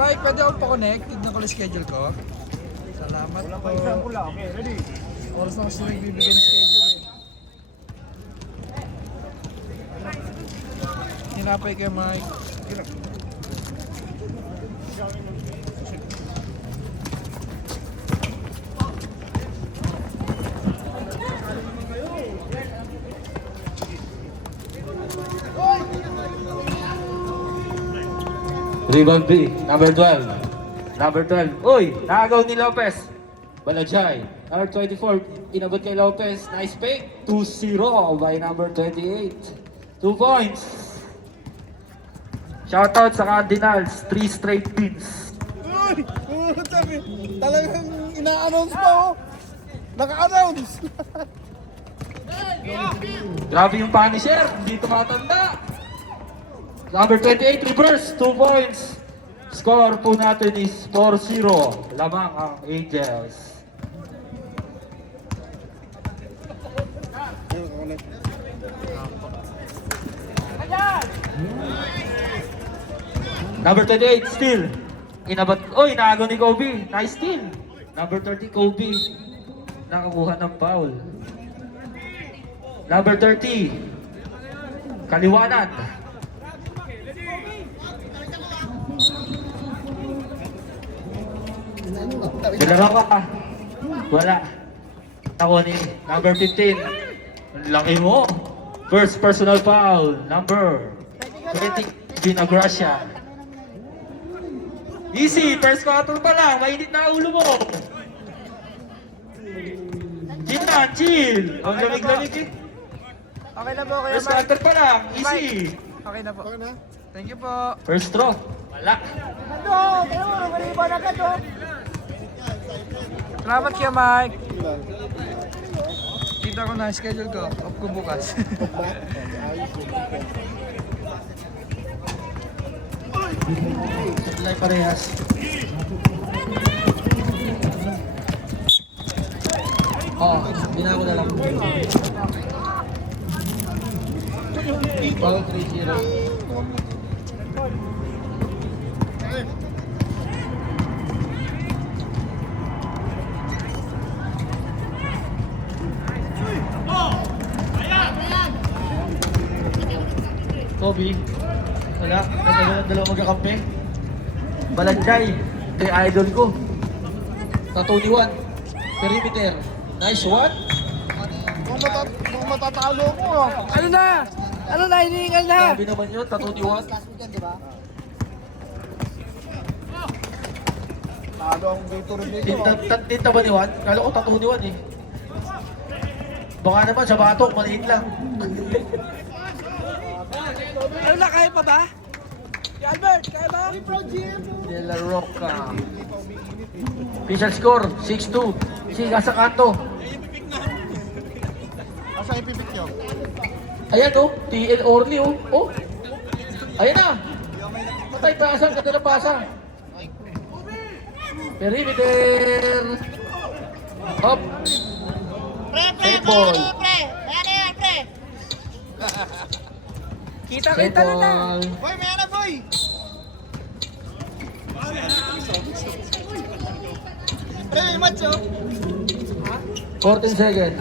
Mike, pwede akong pa-connect? Tignan ko yung schedule ko. Salamat po. Okay, ready? Oras na kasi nagbibigay ng schedule eh. Hinapay kayo, Mike. Rebound B, number 12. Number 12. Uy, nakagaw ni Lopez. Balajay. Number 24, inabot kay Lopez. Nice fake. 2-0 by number 28. 2 points. Shoutout sa Cardinals. 3 straight pins. Uy! Sabi, talagang ina-announce pa oh! Naka-announce! Grabe yung Punisher. Hindi tumatanda. Number 28, reverse. 2 points. Score po natin is 4-0. Lamang ang Angels. Number 28, steal. Inabat. Oy, naago ni Kobe. Nice steal. Number 30, Kobe. Nakakuha ng foul. Number 30, Kaliwanag. Dalawa ka. Wala. Ako ni number 15. Ang laki mo. First personal foul. Number 20, Gina Gracia. Easy, first quarter pa lang. Mainit na ulo mo. Gina, chill. Ang lamig-lamig eh. Okay na po, Kuya First Mike. quarter pa lang. Easy. Okay na po. Okay na? Thank you po. First throw. Wala. Salamat Kuya Mike. Kita ko na schedule ko. Off ko bukas. Supply parehas. Oh, binago na lang. Foul 3-0. Kobe. Wala. Dalawa magkakampi. Balanjay. Ito yung idol ko. Tatuniwan. Perimeter. Nice one. Kung matatalo ko ah. Ano na? Ano na? Hinihingal na? Sabi naman yun, tatuniwan. Talo ang victory dito ah. Tinta ba ni Juan? Kala ko tatuniwan eh. Baka naman sa batok, maliit lang. Ano na? Kaya pa ba? Albert, kaya ba? De La Roca. Official score, 6-2. Siga sa kanto. Asa ipipik nyo? Ayan oh, TL Orly oh. Oh. Ayan na. Patay pasang, ganda na pasang. Perimeter. Hop. Set ball. Set Kita na na. ball. Boy, may ana boy! 14 seconds.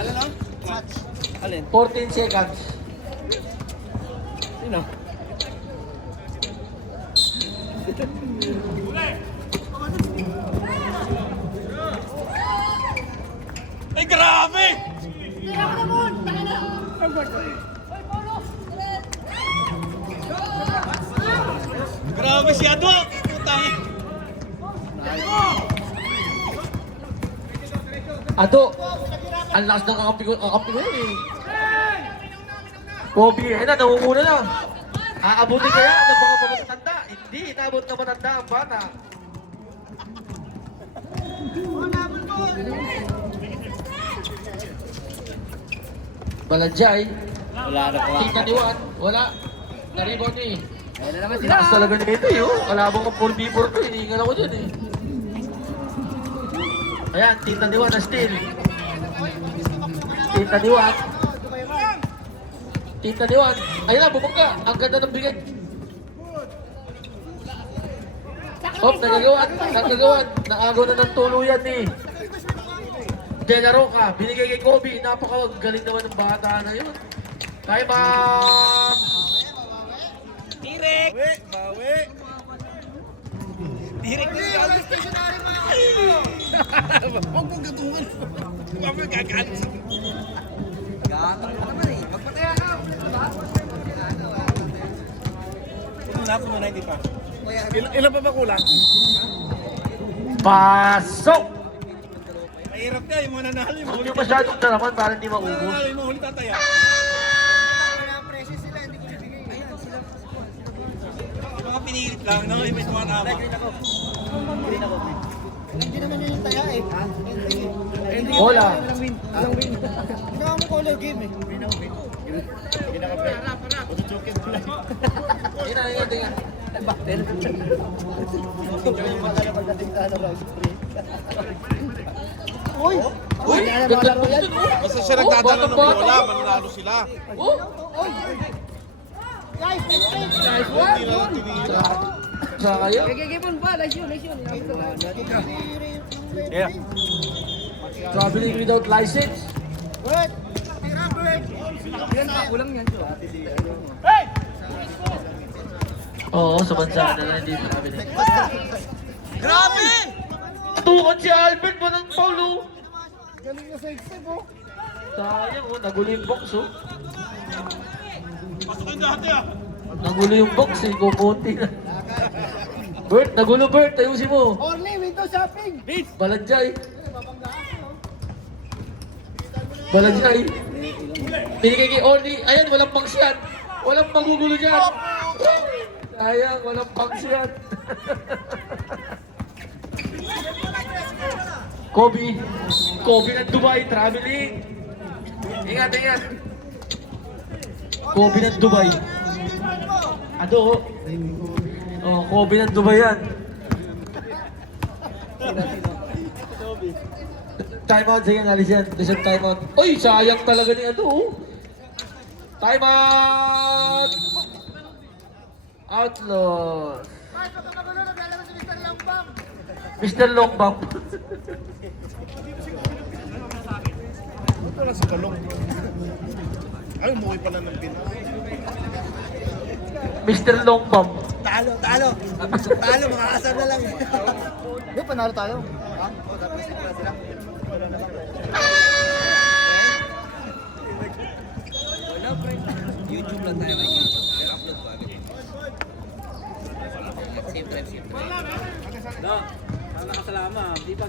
Alin? 14 seconds. Sino? Ay, grabe! Grabe si Ado! Putang! Ado, ang lakas ng kakampi ko yun eh. Kobe, eh na, namumuna na. Aabutin kaya ng mga matanda? Hindi, inaabot na matanda ang bata. Balanjay. Wala na po. Tika ni Juan. Wala. Naribon ni. Ayun na naman Lakas talaga nito eh. Oh. Kalabang ka 4v4 to. Hinihingan ako dyan eh. Ayan, Tita ni Juan na steal. Tita ni Juan. Tita ni Juan. Ayan na, bumangga. Ang ganda ng bigay. Hop, nagagawan. Naagaw na ng tuluyan ni De La Roca. Binigay kay Kobe. Napakagaling naman ng bata na yun. Time up! Direk! Bawi! Direk na siya. Huwag mong gatungan. Huwag mong gagalit. Gatang ka naman eh. Magpataya ka. Puno na, hindi pa. Ilan pa ba kulang? Pasok! Mahirap ka, yung mananalo. Huwag niyo masyadong dalaman para hindi maubos. Mananalo, yung mahuli tataya. Mga pinilit lang, no? Yung may tumatama. Hindi naman yun yung taya eh. Hola! Ginawa mo color game eh. Tingnan. Uy! Uy! Ganda mo yan! Basta siya nagdadala ng bola, mananalo sila. Oh! Guys, Nice one! Sayang! Yeah. Traveling without license. Good! Oo, sa bansa na lang, hindi traveling. Grabe! Tukot si Albert mo ng Paulo. Galing na sa exam oh. Sayang, oh, nagulo yung box, oh. Pasok yung dati ah. Nagulo yung box, eh, kukunti na. Bert, nagulo Bert, ayusin mo. Orly, window shopping! Balanjay. Balanjay. Binigay kay Orly. Ayan, walang bangs yan. Walang magugulo dyan. Sayang, walang bangs yan. Kobe ng Dubai, traveling. Ingat. Kobe ng Dubai. Ano? Oh, Kobe ng Dubai yan. Time out, sige, nalis yan. Deserve time out. Uy, sayang talaga ni ano, oh. Time out! Outlaws. Mr. Longbang. Ito lang si Balong. Ay, umuwi pala ng Pinas. Mr. Longbang. Talo, makakasar na lang. Hindi, panalo tayo. Ha? Tapos sila. YouTube lang tayo kay YouTube. Pero upload ko agad. Same time.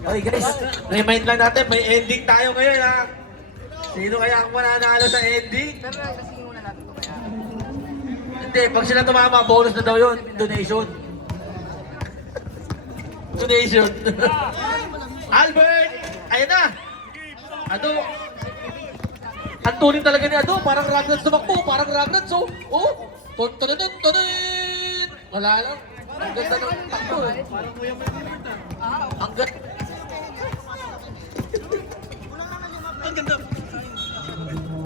Okay guys, remind lang natin, may ending tayo ngayon ha. Sino kaya ang mananalo sa ending? Hindi, pag sila tumama, bonus na daw yun. Donation. Albert! Ayan na! Ado! Ang tuling talaga ni Ado, parang Ragnar's tumakbo, parang Ragnar's, oh! Oh! Tunin! Wala lang. Ang ganda ng takbo, eh. Ang ganda.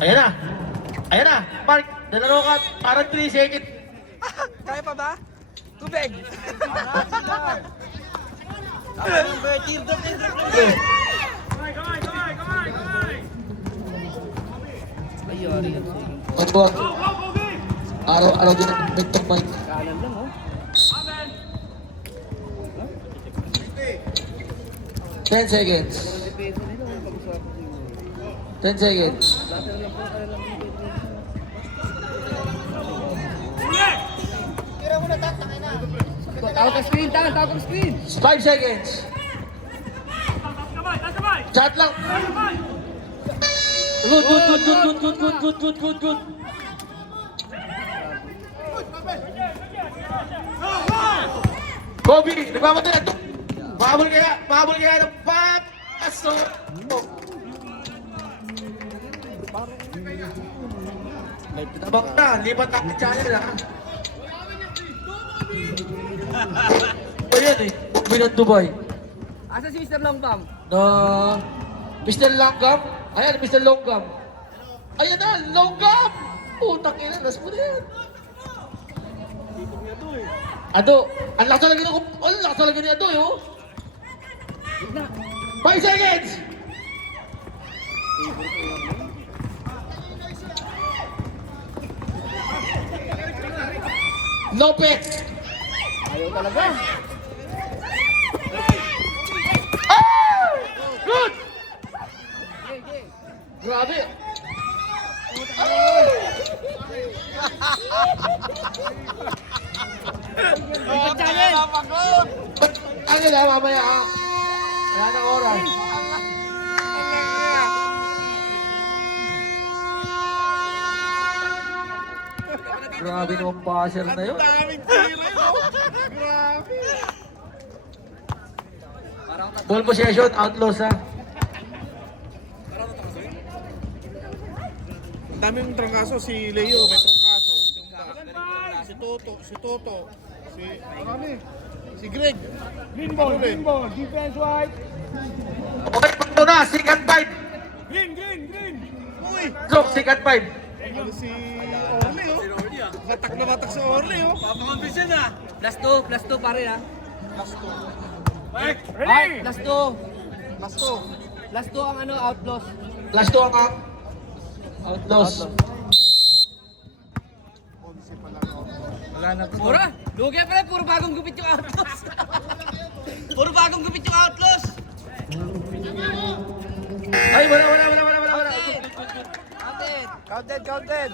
Ayan na! Mark, nalaro ka, parang 3 seconds. Kaya pa ba? Tubig! Magbuwag. Araw-araw din ang bigtong mic. Kanan lang, oh. 10 seconds. 10 seconds. Tira mo na tatangay na. Tawag ang screen, tawag ang screen. 5 seconds. Chat lang. Good. Kobe, nagmamatay na ito. Mahabol kaya ng pap. Aso. Tabak na, lipat na ang channel ha. Ayan eh, Kobe ng Dubai. Asa si Mr. Longbam? Na Mr. Longgam? Ayan, Mr. Longgam. Ayan na, Longgam! Putang ina, nas mo na yan. Ado, ang lakas talaga ng... Ang lakas talaga ni Ado, yo. 5 seconds! Lopez! Ayaw talaga. Ah! Good! Grabe! Ano na, mamaya ha? Wala nang oras. Grabe naman passer na yun. Daming tira yun. Grabe. Ball possession, outlaws ha. Ang daming trangkaso. Si Leo may trangkaso. Si Toto. Si Greg. Green ball. Defense wide. Okay, pagto na, second 5. Uy! Look, second 5. Ano si Orly, oh. Natak na matak si Orly, oh. Plus 2 pare ha. Ready? Plus 2. Plus 2 ang ano, outlaws. Last 2 ang outlaws. Pura! Lugi pre, puro bagong gupit yung outlaws. Puro bagong gupit yung outlaws. Ay, wala. Atin. Counted.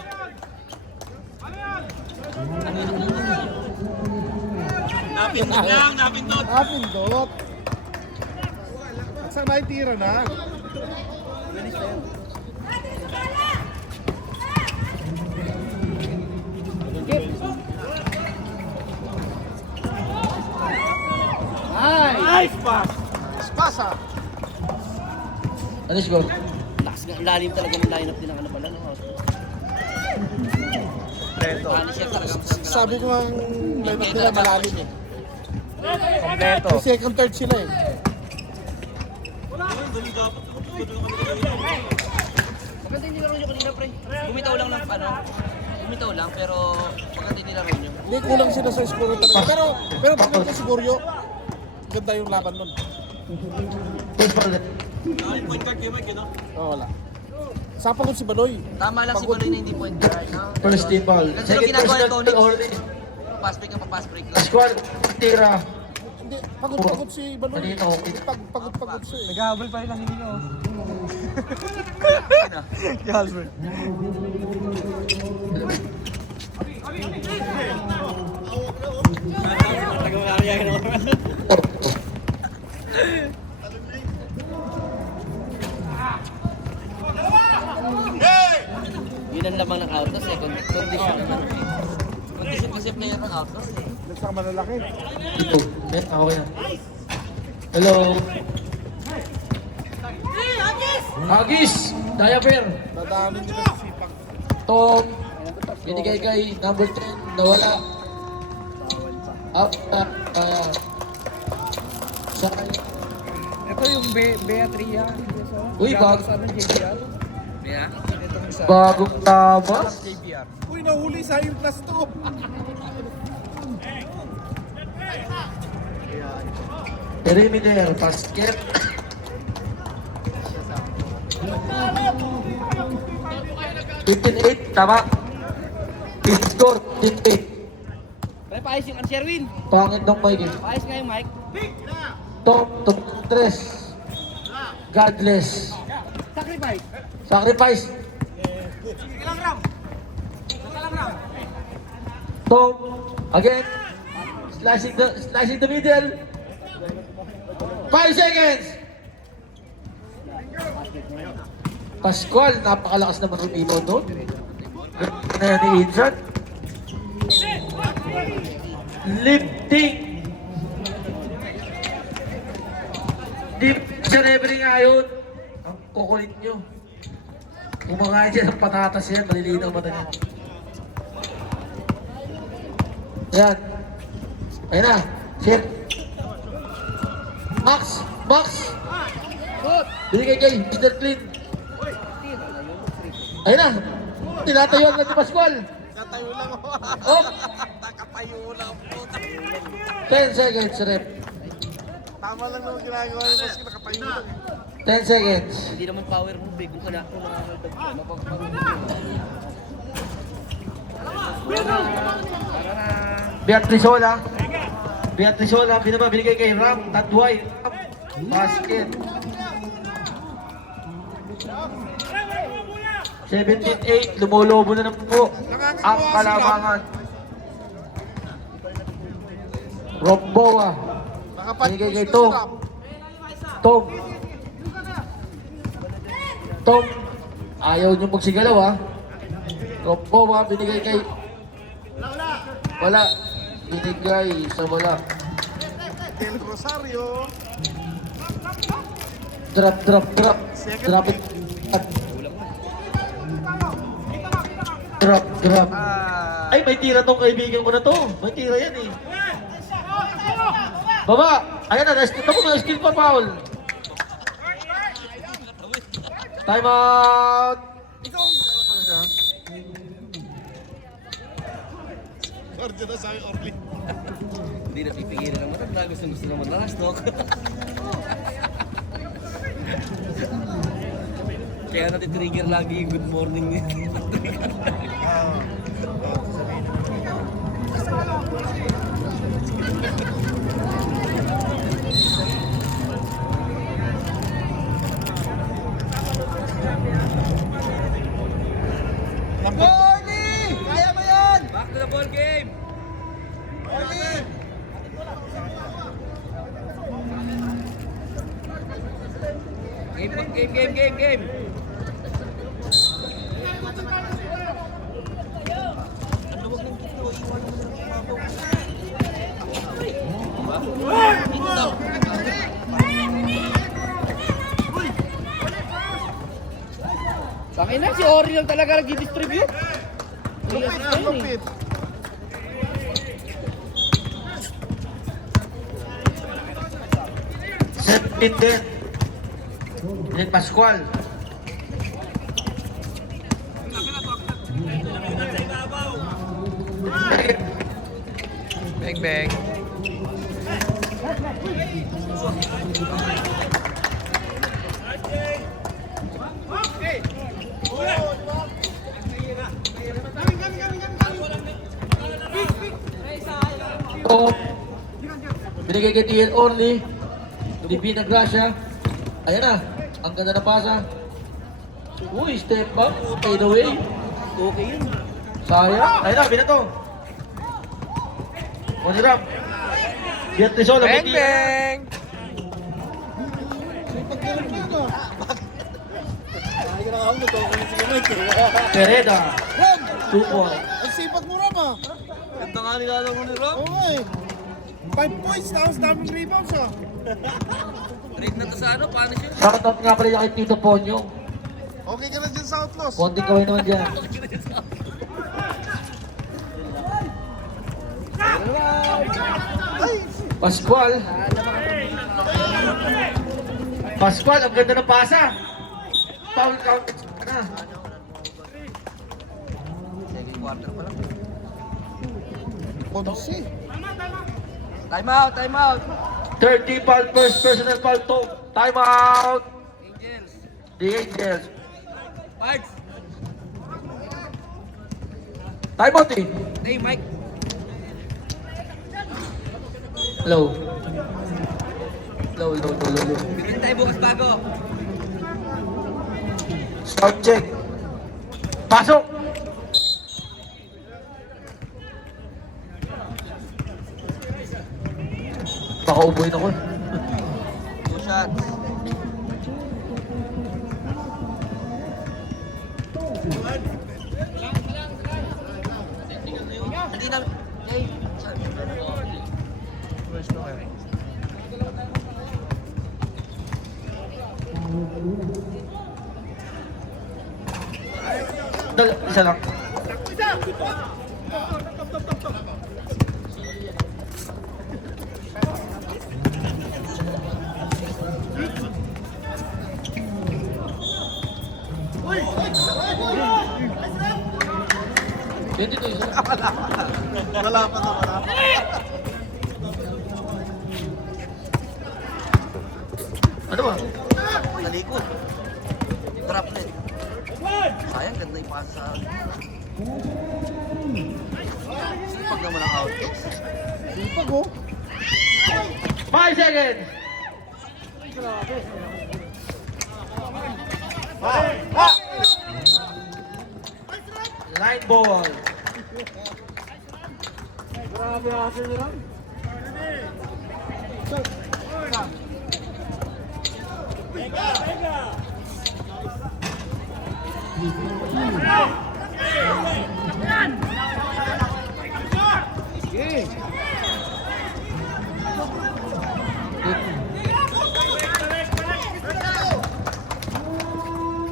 Napindot. Sana ay tira na. Spasa. Ano score? Lakas nga, lalim talaga ng lineup nila ano pala, no? Preto. Sabi ko ang lineup nila malalim eh. Kompleto. May second, third sila eh. Maganda yung nilaro nyo kanina, pre. Bumitaw lang ng ano. Bumitaw lang, pero maganda yung nilaro nyo. Hindi kulang sila sa score talaga. Pero tingnan ko siguro ganda yung laban nun. Oh, wala. Sapa ko si Baloy. Tama lang si Baloy na hindi point guard, no? First team ball. Ganun Second ginagawa ni personal Tony. order. Pass break ang pass break lang. Squad, tira. Hindi, pagod si Baloy. Kanina, okay. Pagod siya eh. Naghahabol pa rin ang hindi ko. Albert. Yun ang lamang ng outlaws eh. Condition naman. Condition kasi player ng outlaws eh. Nagsaka malalaki. Ito. Net, ako yan. Hello. Hagis! Diaper! Dadaanin nila sa sipag. Tom. Binigay kay number 10. Nawala. Up. Sa Ito yung Beatria. Uy, bago. Sa amin, JBR. Yeah. Itong isa. Bagong tabas. JBR. Uy, nahuli sa yung plus 2. Perimeter. Basket. $15-8. Tama. Fifth score. 15-8. Pre, paayos yung Sherwin. Pangit ng mic eh. Paayos nga yung mic. Tom. 3. Godless. Sacrifice. Tom. Again. Slashing the middle. 5 seconds. Pascual, napakalakas naman rumilo doon. Kaya ni Insan. Lifting. Deep sa referee nga yun. Ang kukulit nyo. Kumakain siya ng patatas yan, malilinaw mata niya. Yan. Ayun na. Shit. Max. Binigay kay Mr. Clean. Ayun na. Tinatayuan na si Pascual. Natayo lang ako. Oh. Nakatayo lang po. 10 seconds, rep. Tama lang naman ginagawa yung maski nakatayo lang. 10 seconds. Hindi naman power move eh. Kung kaya kung Beatrizola. Beatrizola, binigay kay Ram, Tadway. Basket. 17-8, lumolobo na po ang kalamangan. Romboa. Binigay kay Tom. Tom. Ayaw nyo magsigalaw ha. Romboa, binigay kay... Wala. Binigay sa wala. Del Rosario. Drop. Drop it. Drop. Ay, may tira tong kaibigan ko na to. May tira yan eh. Baba! Ayan na, skill pa, foul. Time out! Guardia na sa akin, Orly. Hindi na pipigilan ng matanda. Gusto naman last talk. Kaya natin trigger lagi yung good morning niya. Kaya mo yan! Back to the ball game! Game! Sakin na, si Ori lang talaga nag-distribute. Lupit. Sepin din. Yan Pascual. Bang. Top. Binigay kay TL Orly. Divina Gracia. Ayan na. Ang ganda na pasa. Uy, step back. Fade away. Okay yun. Sayang. Ayun na, binato. Monirap. Beatrizola. Bang! Pereda. 2 point. Ang sipag mo, Ram, ah. Ganda nga nilalang mo ni Rob. Oo nga eh. 5 points, tapos daming rebounds, ah. Trade na to sa ano? Paano siya? Shoutout nga pala yung kay Tito Ponyo. Okay ka na dyan sa Outlaws. Konting kaway naman dyan. Pascual. Pascual, ang ganda ng pasa. Foul count na. Second quarter pa lang. Ponce. Time out! 30 foul, first personal foul to. Time out. Angels. The Angels. Parts. Time out eh. Hey, Mike. Hello. Bibili tayo bukas bago. Start check. Pasok. Baka ubuhin ako. 2 shots. Hindi na. Hey. Isa lang. Pwede to isa. Wala pa. Dalawa. Talikod. Drop net. Sayang, ganda yung pasa sa akin. Sipag naman ang out. Sipag oh. 5 seconds! Line ball. Grabe asin nila.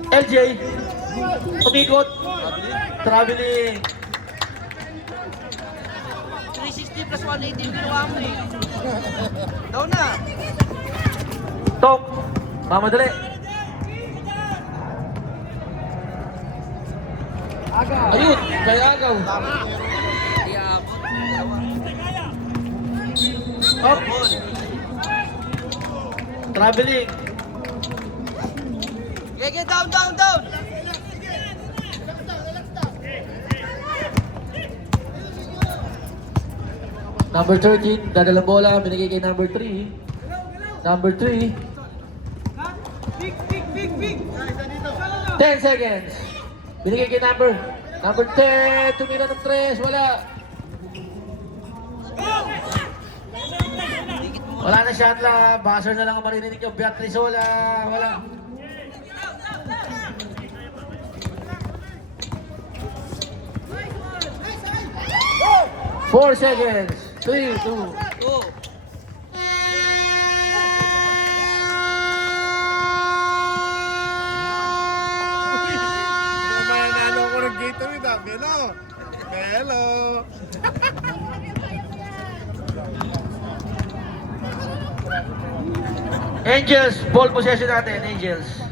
LJ, umikot. Traveling. 360 plus 180 yung ginawa mo eh. Down na. Tom, mamadali. Ayun, kaya agaw. Kaya abot. Dalawa. Up. Traveling. Gege, down, down, down. Number 13, dadalang bola, binigay kay number 3. Number 3. 10 seconds. Binigay kay number 10. Tumira ng 3, wala. Wala na shot la, buzzer na lang ang maririnig yung Beatrice, wala. 4 seconds. 3, 2. Go. Mananalo ko ng Gatorade ah. Belo. Belo. Angels, ball possession natin, Angels.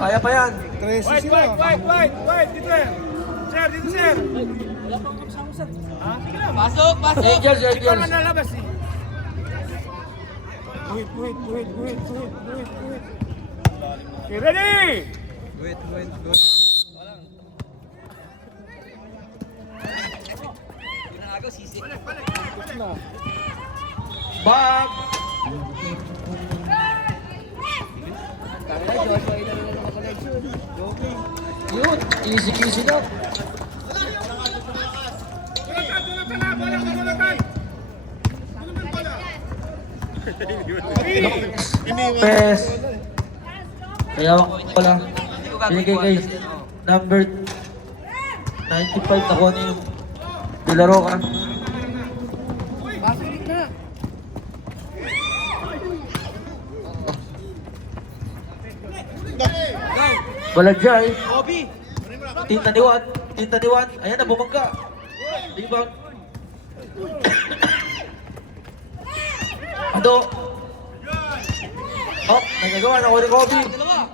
Kaya pa yan. 13 sila. Dito sir. Pasok, pasok. Angels, Angels. Nalabas eh. Buhit. Okay, ready? Wait. Ginagaw, sisi. Back. Yun, easy na. Pes. Kaya ako pala. Binigay kay number 95 na kuha niyo. Dilaro ka. Balajay. Bobby. Tinta ni Juan. Ayan na, bumangga. Rebound. Ado. Oh, nagagawa na ako ni Kobe. Dalawa.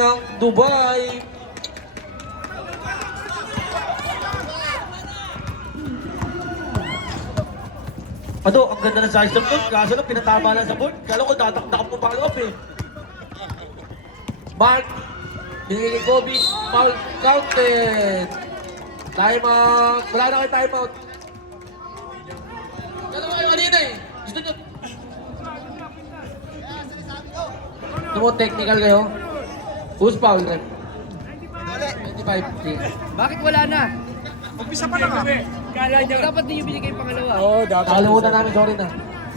Ng Dubai. Ado, ang ganda ng size ng board. Kaso lang, pinatama lang sa board. Kala ko, tataktak mo follow up eh. Mark. Binigay kay Kobe. Foul counted. Time out. Wala na kayo time out. Dalawa kayo kanina eh. Gusto nyo. Gusto mo technical kayo? Who's foul rep? 95. Bakit wala na? Umpisa pa lang ah. Kala niya. Dapat din yung binigay yung pangalawa. Oo, dapat. Nakalimutan namin, sorry na.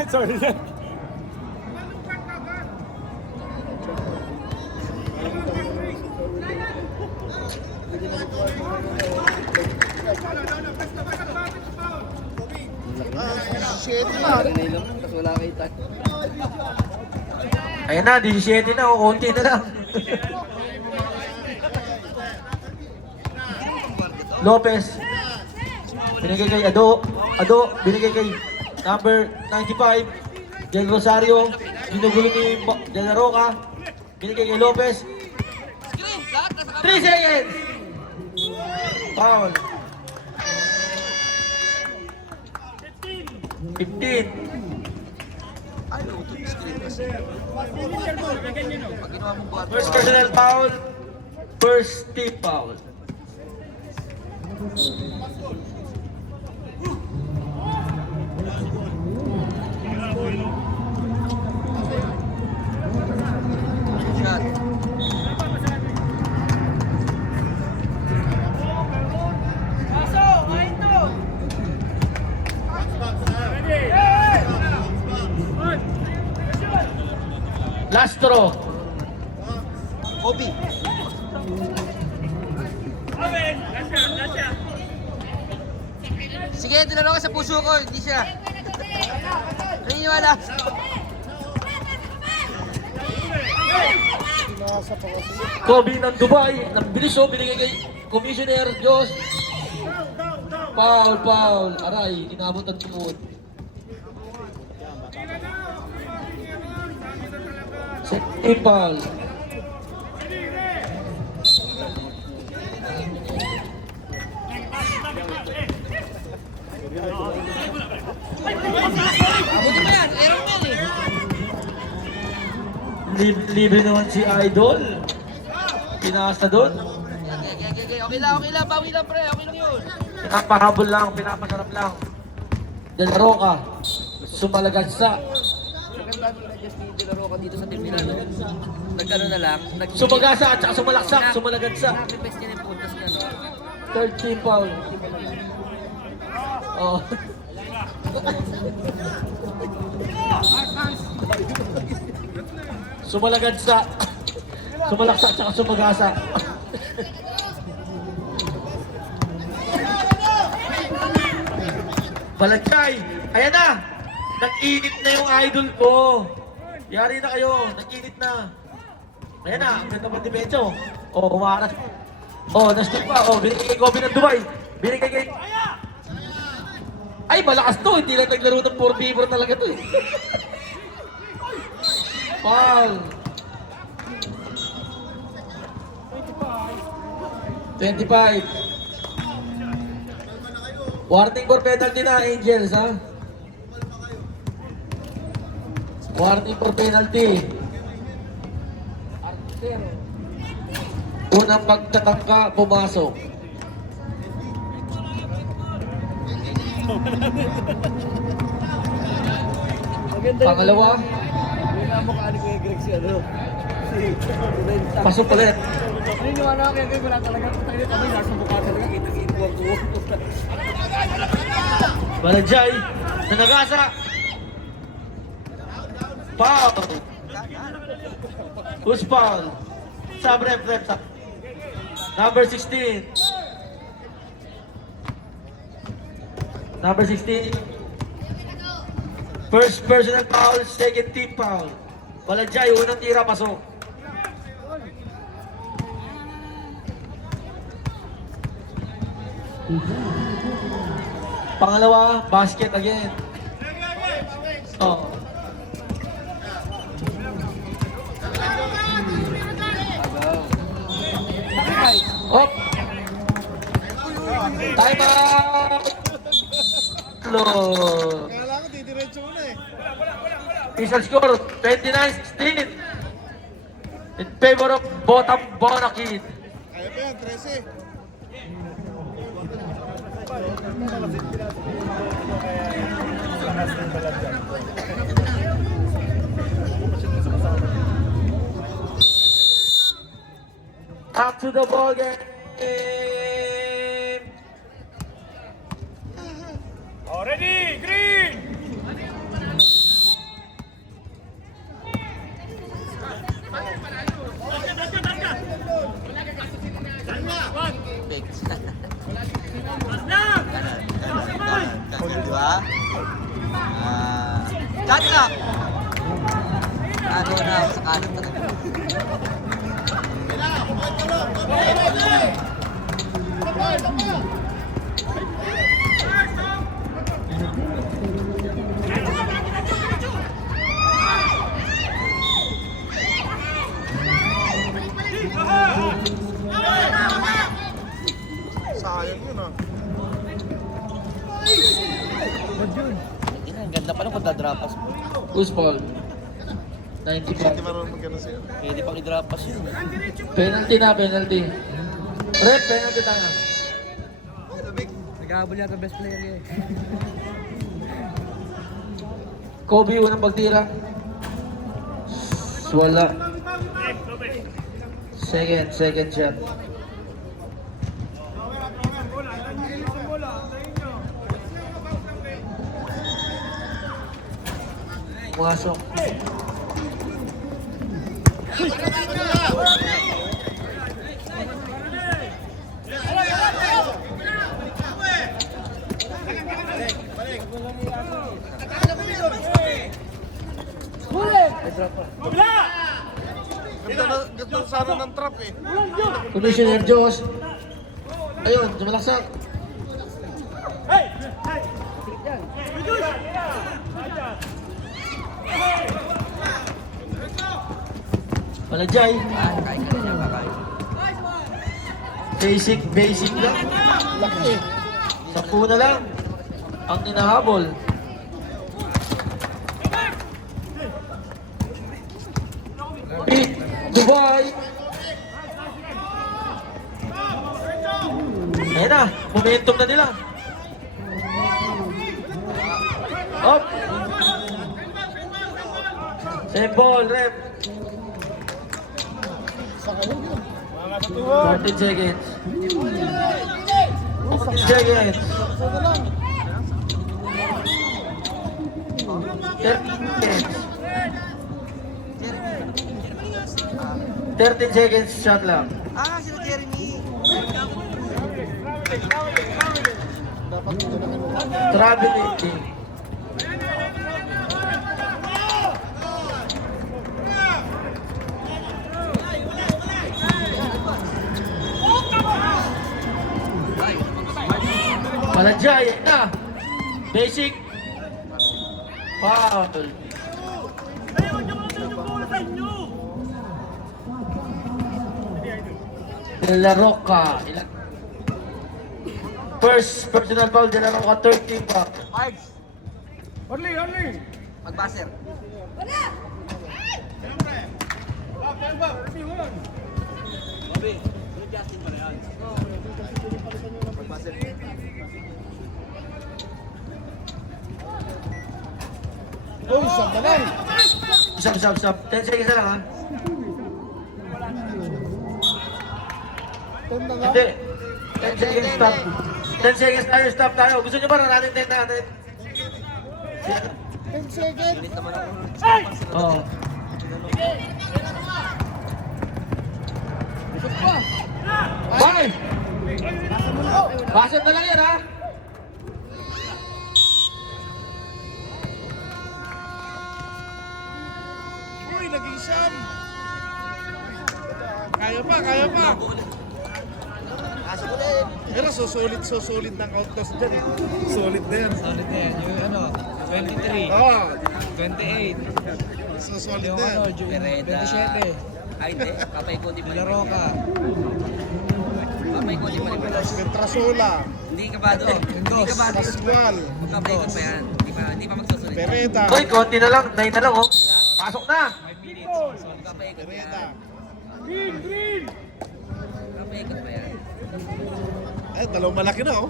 Sorry na. Shit na. wala kayo tayo. Ayan na, 17 na, o konti na lang. Lopez. Binigay kay Ado. Binigay kay number 95. Del Rosario. Ginugulo ni De La Roca. Binigay kay Lopez. 3 seconds! Foul. 15. First personal foul. First team foul. Last throw. Obi. Sige, tinanong ka sa puso ko, hindi siya. Naniniwala. Kobe ng Dubai. Nagbilis o, binigay kay Commissioner Diyos. Foul. Aray, kinabot ang tuhod. Second foul. Buti mo yan, error mo yan eh. Libre naman si Idol. Pinasa doon. Okay lang, bawi lang pre, okay lang yun. Pinapahabol lang, pinapasarap lang. De La Roca. Sumalagagsa. Maganda nila just ni De La Roca dito sa terminal. Nagkano na lang. Sumagasa at saka sumalaksak. Sumalagagsa. Nakipest niya na yung puntas niya, no? 13 foul. Oh. Sumalagagsa. Sumalaksak at saka sumagasa. Balagay! Ayan na! Nag-init na yung idol ko! Yari na kayo! Nag-init na! Ayan na! Ang ganda pang depenso! O, umaras! O, na-steal pa! O, binigay kay Kobe ng Dubai! Binigay kay... Ay, malakas to! Hindi lang naglaro ng 4v4 talaga to eh! Foul! 25! Warning for penalty na, Angels, ha? Warning for penalty. Unang pagtatangka, pumasok. Pangalawa, Mukha ni Kuya Greg si ano. pasok ulit. Naniniwala ka kaya wala talaga. Tayo kami nasa mukha talaga. Kita-kita. Balajay, nanagasa. Foul. Who's foul? Sub-ref. Number 16. Number 16. First personal foul, second team foul. Balajay, unang tira, pasok. Pangalawa, basket again. Oh. Hop. Time out. Close. Kala ko didiretso mo na eh. Official score 29-16 in favor of Botam Bonakid. Kaya pa yan, 13. Up to the ball game. Ready, green! Di ba? Shot clock! Ano na, sa kanan talaga. Sayang yun ah. Ang ganda pa lang kung dadrapas mo. Who's Paul? Hindi 95. marunong magkano siya. Pwede pang idrapas yun. Penalty na, penalty. Rep, penalty tayo. Nag-aabol yata best player eh. Kobe, unang pagtira. Wala. Second shot. Pumasok. Ganda sana ng trap eh. Commissioner Diyos. Ayun, dumalaksak. Palajay. Kain ka na niya, kakain. Basic lang. Laki eh. 10 na lang. Ang hinahabol. Dubai. Ayan na, momentum na nila. Up. Same ball, rep. 14 seconds. 14 seconds. 13 seconds shot lang. Ah, sila Jeremy. Traveling. Malajay na. Basic. Foul. De La Roca. First personal foul, De La Roca, 13 pa. Margs, Only! magbaser. Uy, saan na lang? Stop. 10 seconds na lang ha. Tanda nga. Hindi. 10 seconds stop. 10 seconds tayo, stop tayo. Gusto nyo ba na natin 10 natin? 10 seconds. Bilis naman ako. Oo. Bye! Basket na lang yan ha. Uy, naging siyam. Kaya pa. Asa ko ulit. Pero susulit ng outcast dyan eh. Solid na yan. Solid na yan. Yung ano, 23, Oo. 28, Susulit yung na yan. ano, June Pereda. 27, Ay, hindi. Papaikutin mo. De La Roca, Papaikutin mo. Petrasola. Hindi kabado. Hindi kabado. Pascual. Papaikot pa yan. Hindi pa magsusunod. Pereda. Uy, konti na lang. 9 na lang oh. Pasok na. Papaikot pa Pereda. yan. Green! Papaikot pa yan. Ay, dalawang malaki na oh.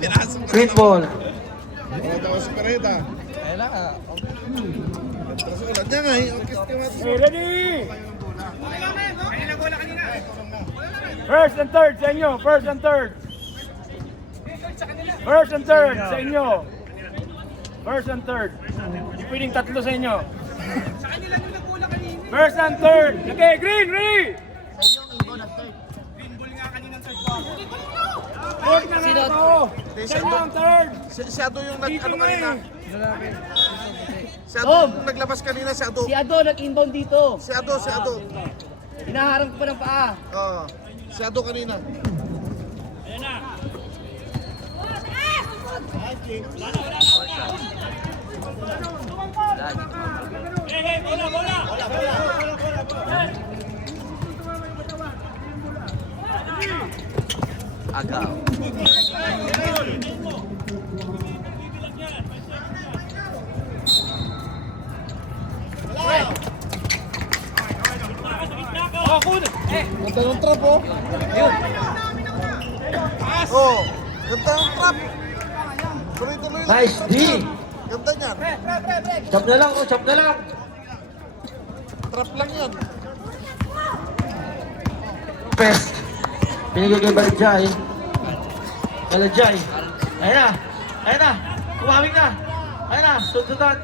Pinasok na. Green ball. Oo, daw si Pereda. ayun lang ah. Petrasola. Diyan nga, orkest ka natin. Hey, ready! First and third sa inyo. First and third sa inyo. First and third. Hindi pwedeng tatlo sa inyo. First and third. Okay, green, ready! Fourth na nga ako. Sa inyo ang third. Shadow yung Dito ano nga kanina. eh. Lalaki. Si Ado yung naglabas kanina, si Ado. Si Ado nag-inbound dito. Si Ado, si Ado. Hinaharang ko pa ng paa. Oo. Si Ado kanina. Agaw. Ganda ng trap, oh. Oh, ganda ng trap. Tuloy-tuloy lang. Nice D. Ganda niyan. Chop na lang, oh, chop na lang. Trap lang yan. Lopez. Binigay kay Balajay. Balajay. Ayun na. Ayun na. Kumaming na. Ayun na. Sundutan.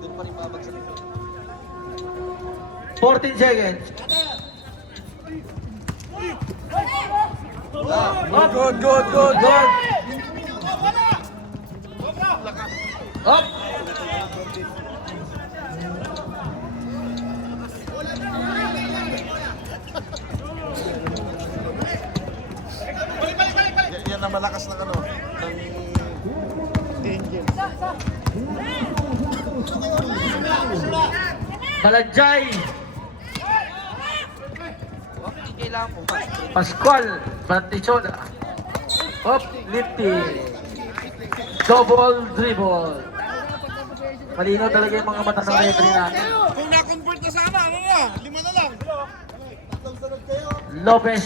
Doon pa rin babagsak. 14 seconds. Good, good, good, good. Up. Yan ang malakas ng ano, ng Angel. Balajay. Kailangan po. Pascual. Pantichola. Up. Lifty. Double dribble. Malinaw talaga yung mga mata ng referee natin. Kung na-convert na sana, ano na? 5 na lang. Sunod kayo. Lopez.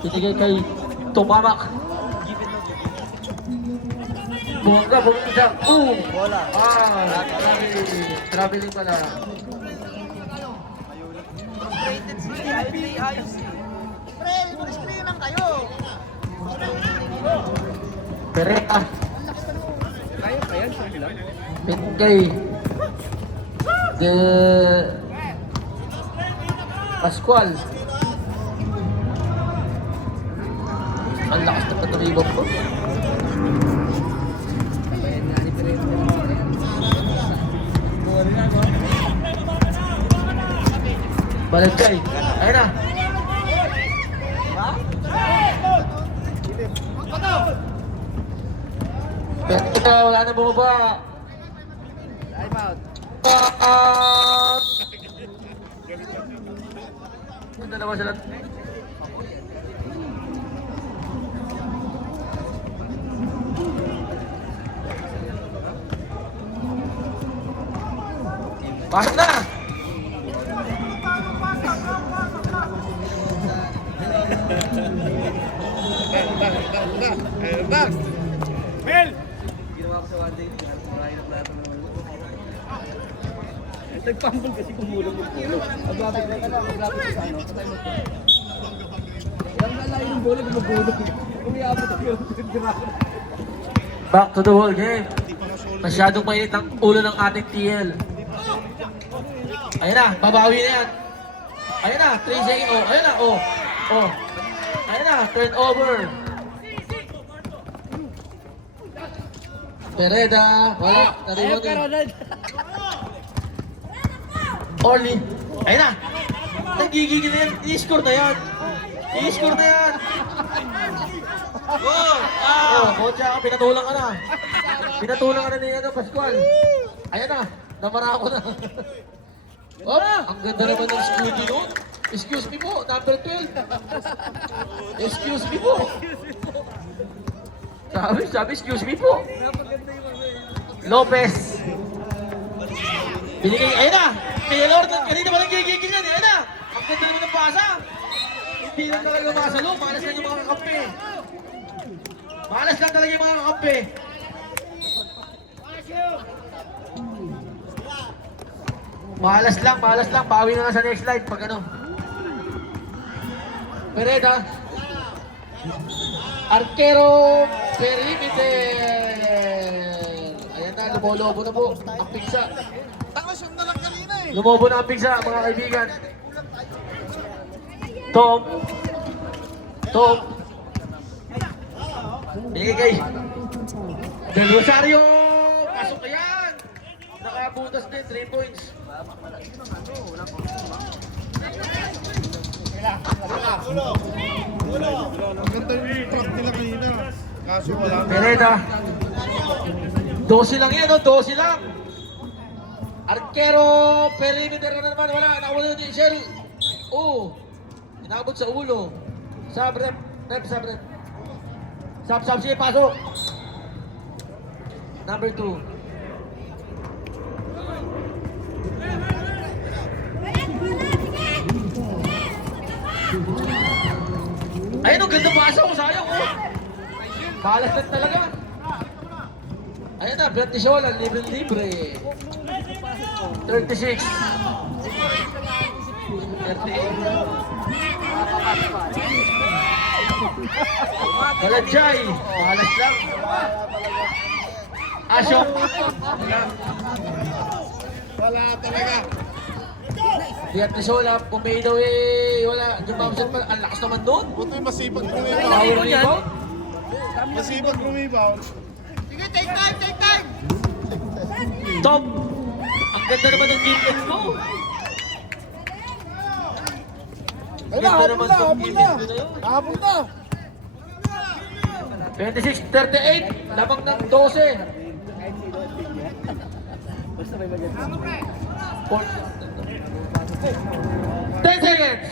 Tinigay kay Tumamak. Bongga, bumili siya. Boom! Bola. Ah, traveling pala. Rated sila. Ayaw play ayos. Pre, mag-screen lang kayo. Pereta. Kaya pa yan, sorry lang. Pinigay. De... Pascual. Ang lakas na paturibok ko. Balagay. Ayun na. Pero wala na bumaba. Time out. Ang dalawa sila. Pasok na! Mel! Ginawa ko sa one day. Mahirap na ito naman. Nagpambol kasi kumulong yung pulo. Maglapit na lang, maglapit sa ano. Patay mo ito. Ang lalay ng bola gumagulong. Umiabot ako yung Back to the whole game. Masyadong mainit ang ulo ng ating TL. Ayun na, babawi na yan. Ayun na, 3 seconds. Oh, ayun na, oh. Oh. Ayun na, turnover. Pereda, wala, nariwan na. Orly, ayun na. Nagigigil na yan, i-score na yan. I-score na yan. Oh, kotsa ka, pinatulang ka na. Pinatulang ka na ni Pascual. Ayan na, namara ako na. Oh, ang ganda naman ng Scooty no? Excuse me po, number 12. Excuse me po. Sabi, excuse me po. Lopez. Binigay, ayun na. Taylor, kanina ba nagigigil yan? Ayun na. Ang ganda naman ng pasa. Hindi lang talaga masalo. Malas lang yung mga kakampi. Malas lang talaga yung mga kakampi. Malas lang. Bawi na lang sa next slide pag ano. Pereda. Arquero perimeter. Ayan na, lumolobo na po ang pigsa. Taklasyon na lang kanina eh. Lumobo na ang pigsa, mga kaibigan. Tom. Bigay kay Del Rosario! Pasok yan! Nakabutas din, 3 points. Ang ganda yung truck nila kanina. Kaso wala na. Pereda. 12 lang yan, 12 lang. Arquero, perimeter na naman, wala. Nakawala din, Shell. Oh, inabot sa ulo. Sab, rep. Sab, sige, pasok. Number 2. Ayun, ang ganda pasa ko, sayang oh. Balas na talaga. Ayun na, Brett Tishola, libre-libre. 36. 38. Balajay, balas lang. Asyok. Wala talaga. Brett Tishola, pumay daw eh. Wala, jumabsan pa. Ang lakas naman doon. Buti masipag lumibaw. Power rebound. Masipag lumibaw. Tom! Ang ganda naman ng defense mo! Ay Ganda na, habol naman na, ng habol na. defense mo na yun. Habol na. 26-38, lamang ng 12. Four- 10 seconds!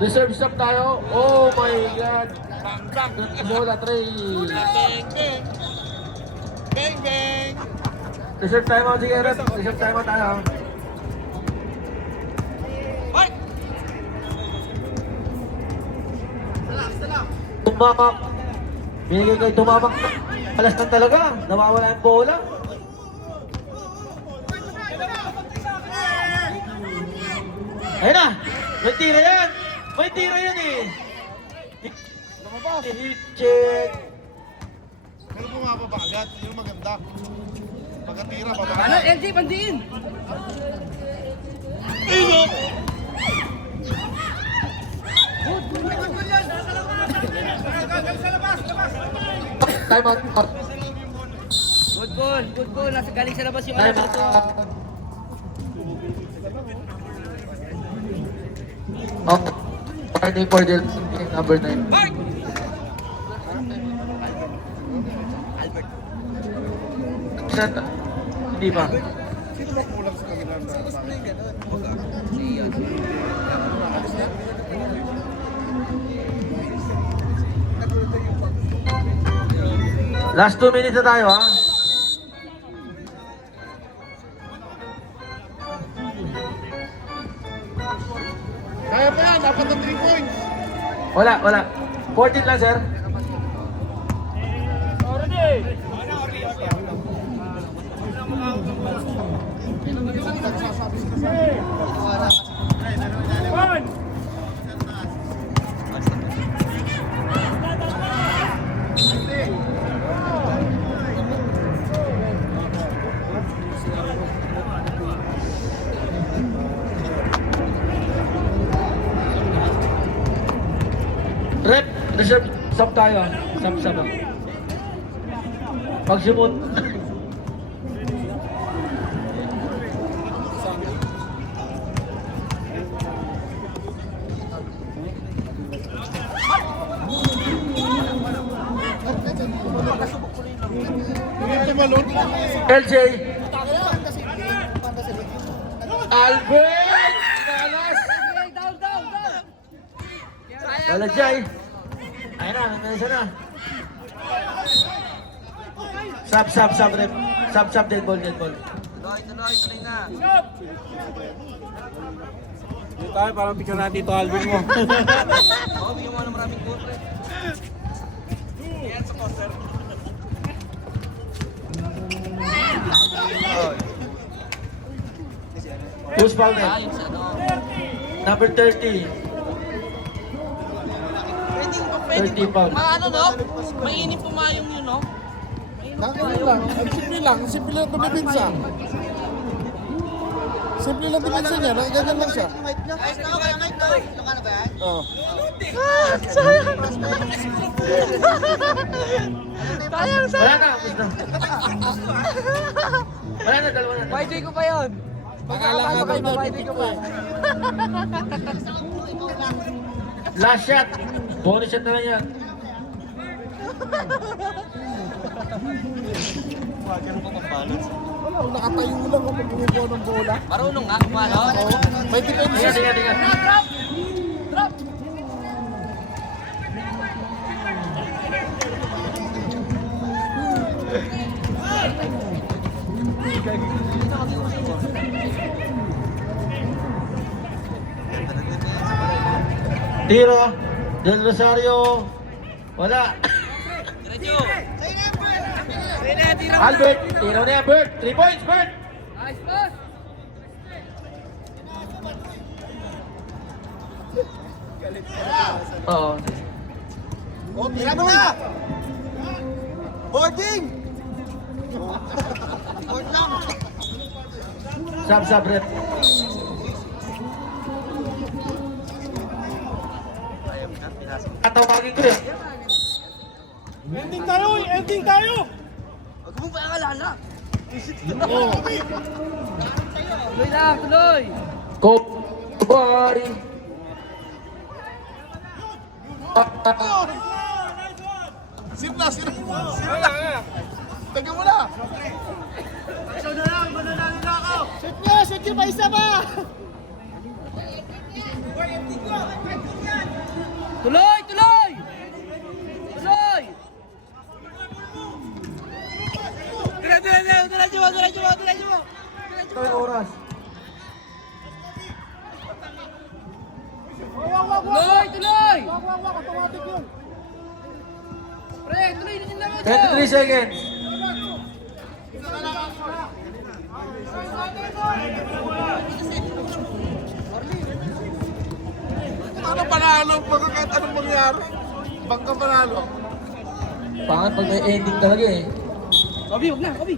Reserve stop tayo. Oh my God! Bola 3. Bang, bang. Reserve time out, sige rep. Reserve time out tayo. Tumamak. Binigay kay tumamak. Alas na talaga. Nawawala yung bola. Ayun na. May tira yan. May tira yan eh. Lumabas. Hit check. Pero bumababa agad. Yung maganda. Pagkatira, baba. Ano, LJ, bandiin! Time out. Good goal. Nasa galing sa labas yung Time ano. out. Oh, party for the number 9. Set. Hindi pa. Sino ba kulang sa kanila na bakit? Last 2 minutes na tayo ha. Kaya pa yan, dapat ng 3 points. Wala. 14 lang sir. Rep, reserve, sub tayo. Sub. Pag sumut. Hindi tumalon. LJ. Albert! Inalas! Down! Wala Jai. Ayun na, nasa na. Sub, rep. Sub, dead ball. Tuloy na. Dito tayo, parang picture natin ito album mo. Oo, bigyan mo na maraming goal, pre. Who's foul net? Ayun sa ano. Number 30. Pwede 30 foul. Maano no? Mainit pumayong yun no? Ang simple lang. Ang simple lang dumipinsa. Simple lang depensa niya, ganyan lang siya. Oo. Wala na. Wala na, dalawa na. Pwede ko pa yun. Akala nga daw Pwede ko pa. Last shot. Bonus shot na lang yan. Wala, nakatayo lang kapag bumubuo ng bola. Marunong nga, kumano. May depensa Tingnan, siya. tingnan. Tiro. Del Rosario. Wala. Albert. Tiro na yan, Bert. 3 points, Bert. Oo. Oh, tira mo na! Boarding! Board lang! Sab, Brett. Tatawagin ko eh. Ending tayo, ending tayo! Huwag mong paalala. Tuloy na, tuloy! Kobari. Simla! Tagyan mo na! Shoot nyo! Pa isa pa! Tuloy! Tuloy! Tuloy! Diretso mo! Ito yung oras. Tuloy! Tuloy! Wag, automatic yun! Pre, tuloy na lang 23 seconds. Ano panalo? Pagkakat anong mangyari? Bangka panalo. Pangat pag may ending talaga eh. Kobi, huwag na! Kobi!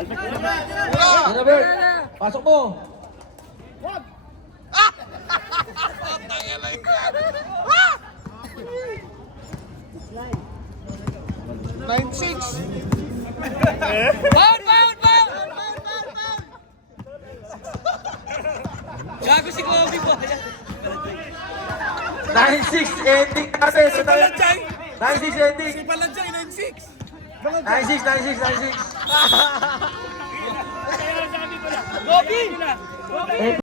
Yan na, Bert. Pasok mo. Tangin lang yan! 9-6! Pound! Gago si Kobe po! 9-6 ending natin. 9-6 ending. Palanjay, 9-6! 9-6. Kobe!